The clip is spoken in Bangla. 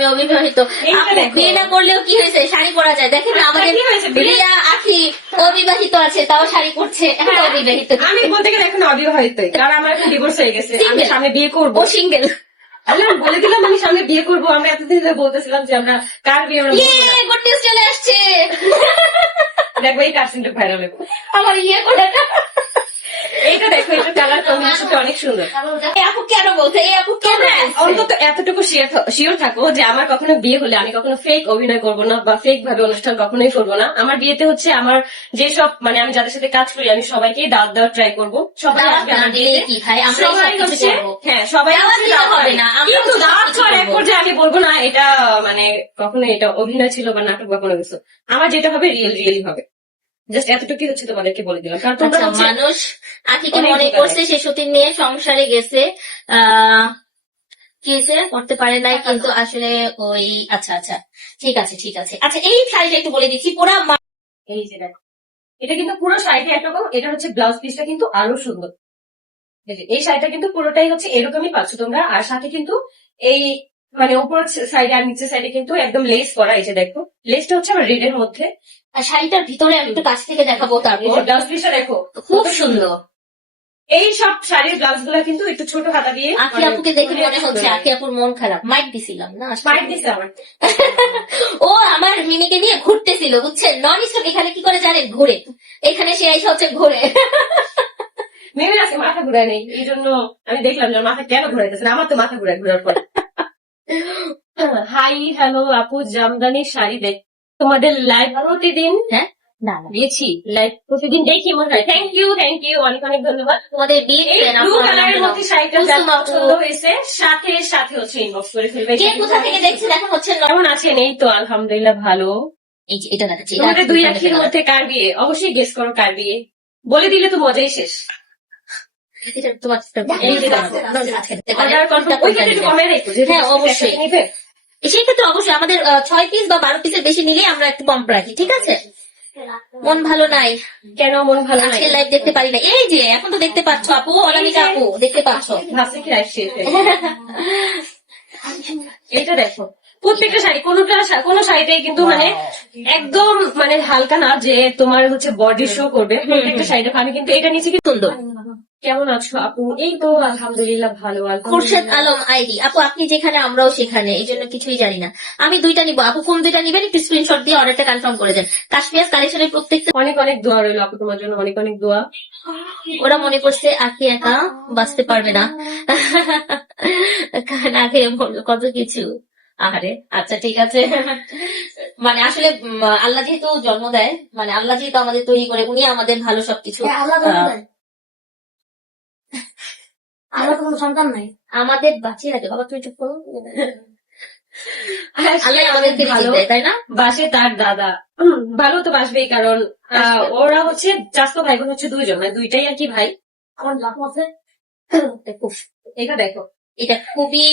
আমি অবিবাহিত বিয়ে করলেও কি হয়েছে? শাড়ি পরা যায়। দেখেন আচ্ছা, আমাদের রিয়া আখি অবিবাহিত আছে তাও শাড়ি পরছে। এখন হ্যাঁ, অবিবাহিত। আমি বলতে গেলে এখন অবিবাহিত। কারণ আমার এখন ডিভোর্স হয়ে গেছে। আমি সামনে বিয়ে করব। সিঙ্গেল আল্লাহ বলে দিলাম আমি সামনে বিয়ে করব। আমরা এতদিন ধরে বলতেছিলাম যে আমরা কার বিয়ে আমরা নিউজ চলে আসছে। দেখব এই কার্সিনটা ভাইরাল হবে আমার ইয়ে করাটা এইটা দেখো এটা কালার কম্বিনেশনটা অনেক সুন্দর। এই আপু কেন বলছে? এই আপু কেন অন্তত এতটুকু শিওর থাকো যে আমার কখনো বিয়ে হলে আমি কখনো ফেক অভিনয় করব না বা ফেক ভাবে অনুষ্ঠান কখনোই করব না। আমার বিয়েতে হচ্ছে আমার যেসব মানে আমি যাদের সাথে কাজ করি আমি সবাইকে দাওয়াত দেওয়ার ট্রাই করব। সবাই আসবে আমার বিয়েতে। সবাই হচ্ছে হ্যাঁ সবাই হবে না, কিন্তু দাওয়াত এক পর্যায়ে আমি বলব না এটা মানে কখনো এটা অভিনয় ছিল বা নাটক বা কোনো কিছু। আমার যেটা হবে রিয়েল রিয়েলি হবে। জাস্ট এতটুকুই হচ্ছে তোমাদেরকে বলে দিলাম। কারণ তোমরা আচ্ছা মানুষ আখিকে মনে করছে সে সতীন নিয়ে সংসারে গেছে আহ করতে পারে নাই কিন্তু আসলে ওই আচ্ছা আচ্ছা ঠিক আছে ঠিক আছে। আচ্ছা এই শাড়িটা একটু বলে দিচ্ছি পুরা এই যে দেখো এটা কিন্তু পুরো শাড়িটা একরকম এটা হচ্ছে ব্লাউজ পিসটা কিন্তু আরও সুন্দর। এই শাড়িটা কিন্তু পুরোটাই হচ্ছে এরকমই পাচ্ছ তোমরা আর সাথে কিন্তু এই মানে উপর সাইডে আর নিচের সাইডে কিন্তু একদম লেস করা এই যে দেখো। লেসটা হচ্ছে আমার রেড এর মধ্যে। আর শাড়িটার ভিতরে আমি একটু কাছ থেকে দেখাবো তারপর। ব্লাউজ পিসটা দেখো খুব সুন্দর। এই সব শাড়ির ব্লাউজগুলা কিন্তু একটু ছোট হাতা দিয়ে আখি আপুকে দেখে মনে হচ্ছে আখি আপুর মন খারাপ। মাইক দিছিলাম না মাইক দিছে আমার। ও আমার মিনিকে নিয়ে ঘুরতেছিল বুঝছেন? নন স্টপ এখানে কি করে জানেন? ঘুরে। এখানে সে এসে হচ্ছে ঘুরে। মেয়ের আজকে মাথা ঘুরায় নেই এই জন্য আমি দেখলাম যে মাথা কেন ঘুরাইতেছে না, আমার তো মাথা ঘুরায় ঘুরার পর। হাই হ্যালো আপু জামদানি শাড়ি দেখ তোমাদের লাইভ প্রতিদিন? হ্যাঁ? না না। লাইভ প্রতিদিন দেখি মনে হয়। থ্যাংক ইউ থ্যাংক ইউ অনেক অনেক ধন্যবাদ। তোমাদের বিয়ে ব্লু কালারের মধ্যে শাড়িটা যার পছন্দ হয়েছে সাথে সাথে হচ্ছে ইনবক্স করে ফেলবে কে কোথা থেকে দেখছেন এখন হচ্ছে কেমন আছেন? এই তো আলহামদুলিল্লাহ ভালো। এই যে এটা দেখাচ্ছি তোমাদের দুই আখির মধ্যে কার বিয়ে? অবশ্যই গেস করো কার বিয়ে। বলে দিলে তো মজাই শেষ। হ্যাঁ, অবশ্যই। সেক্ষেত্রে অবশ্যই আমাদের ছয় পিস বা বারো পিসের বেশি নিলে আমরা একটু কম রাখি ঠিক আছে? মন ভালো নাই। কেন মন ভালো নাই? আজকে লাইভ দেখতে পারি না। এই যে এখন তো দেখতে পাচ্ছ আপু অনামিকা আপু দেখতে পাচ্ছ। এইটা দেখো প্রত্যেকটা শাড়ি কোনোটা কোনো শাড়িটাই কিন্তু মানে একদম মানে হালকা না যে তোমার হচ্ছে বডি শো করবে। প্রত্যেকটা শাড়ি দেখো আমি কিন্তু এটা নিচে কি সুন্দর। কেমন আছো আপু? এই তো আলহামদুলিল্লাহ ভালো খুরশেদ আলম আইডি। আপু আপনি যেখানে আমরাও সেখানে এই জন্য কিছুই জানি না। আমি দুইটা নিবো। আপু কোন দুইটা নিবেন? একটু স্ক্রিনশট দিয়ে অর্ডারটা কনফার্ম করে দেন। কাশ্মীর কালেকশনের প্রত্যেকটা অনেক অনেক দোয়া রইল আপু তোমার জন্য অনেক অনেক দোয়া। ওরা মনে করছে আখি একা বাঁচতে পারবে না। আগে বলল কত কিছু। আরে আচ্ছা ঠিক আছে। মানে আসলে আল্লাহ যেহেতু জন্ম দেয় মানে আল্লাহ যেহেতু আমাদের তৈরি করে উনি আমাদের ভালো সবকিছু আমার কোনো সন্তান নাই আমাদের বাঁচিয়ে রাখে বাবা তুমি চুপ করো আল্লাহ আমাদেরকে ভালো তাই না বাসে তার দাদা ভালো তো বাসবেই কারণ আহ, ওরা হচ্ছে চাস্তো ভাই বোন হচ্ছে দুইজন মানে দুইটাই আর কি ভাই আমার আছে এটা দেখো এটা খুবই